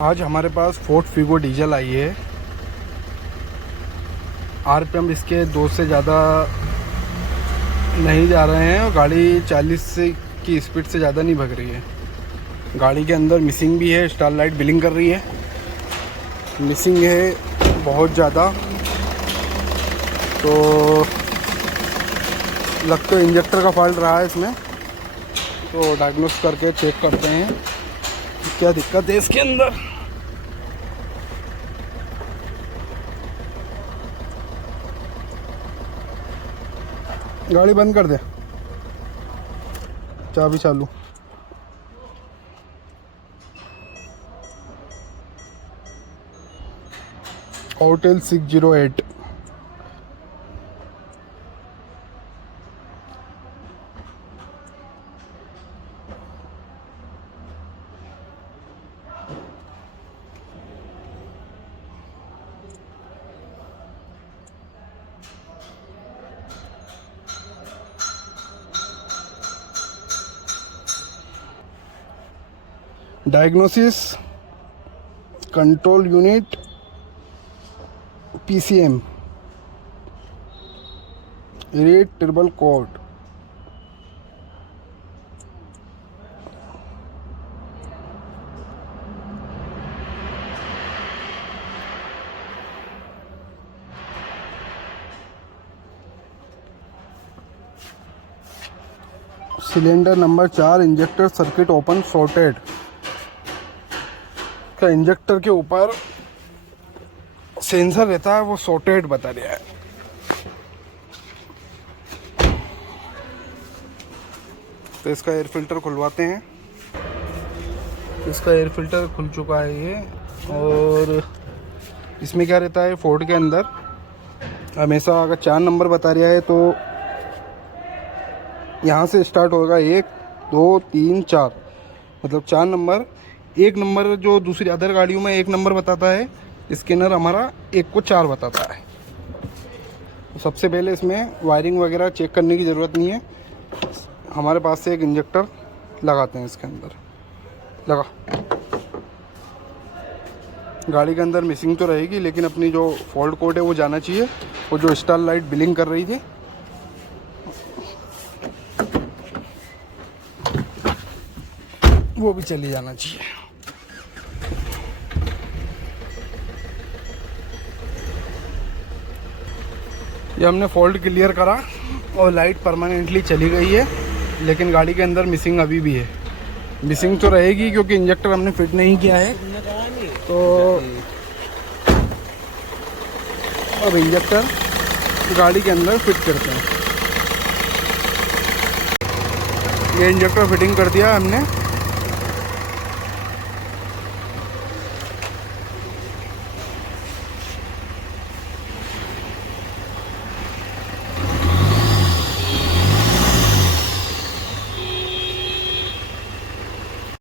आज हमारे पास Ford Figo diesel आई है। आरपीएम इसके 2 से ज़्यादा नहीं जा रहे हैं और गाड़ी 40 की स्पीड से ज़्यादा नहीं भग रही है। गाड़ी के अंदर मिसिंग भी है, स्टार लाइट ब्लिंक कर रही है, मिसिंग है बहुत ज़्यादा। तो लग तो इंजेक्टर का फॉल्ट रहा है इसमें, तो डायग्नोस करके चेक करते हैं कि क्या दिक्कत है इसके अंदर। गाड़ी बंद कर दे, चाबी चालू। Hotel 608। Diagnosis control unit PCM read triple code. Cylinder number 4 injector circuit open shorted. का इंजेक्टर के ऊपर सेंसर रहता है, वो शॉर्टेड बता रहा है। तो इसका एयर फिल्टर खुलवाते हैं। इसका एयर फिल्टर खुल चुका है ये। और इसमें क्या रहता है, फोर्ड के अंदर हमेशा अगर 4 नंबर बता रहा है तो यहाँ से स्टार्ट होगा 1 2 3 4, मतलब 4 नंबर। 1 नंबर जो दूसरी अदर गाड़ियों में 1 नंबर बताता है, स्कैनर हमारा 1 को 4 बताता है। तो सबसे पहले इसमें वायरिंग वगैरह चेक करने की ज़रूरत नहीं है। हमारे पास से एक इंजेक्टर लगाते हैं इसके अंदर। लगा। गाड़ी के अंदर मिसिंग तो रहेगी, लेकिन अपनी जो फॉल्ट कोड है वो जाना चाहिए। वो जो स्टार लाइट ब्लिंक कर रही थी वो भी चली जाना चाहिए। ये हमने फॉल्ट क्लियर करा और लाइट परमानेंटली चली गई है, लेकिन गाड़ी के अंदर मिसिंग अभी भी है। मिसिंग तो रहेगी क्योंकि इंजेक्टर हमने फिट नहीं किया है। तो अब इंजेक्टर गाड़ी के अंदर फिट करते हैं। ये इंजेक्टर फिटिंग कर दिया हमने।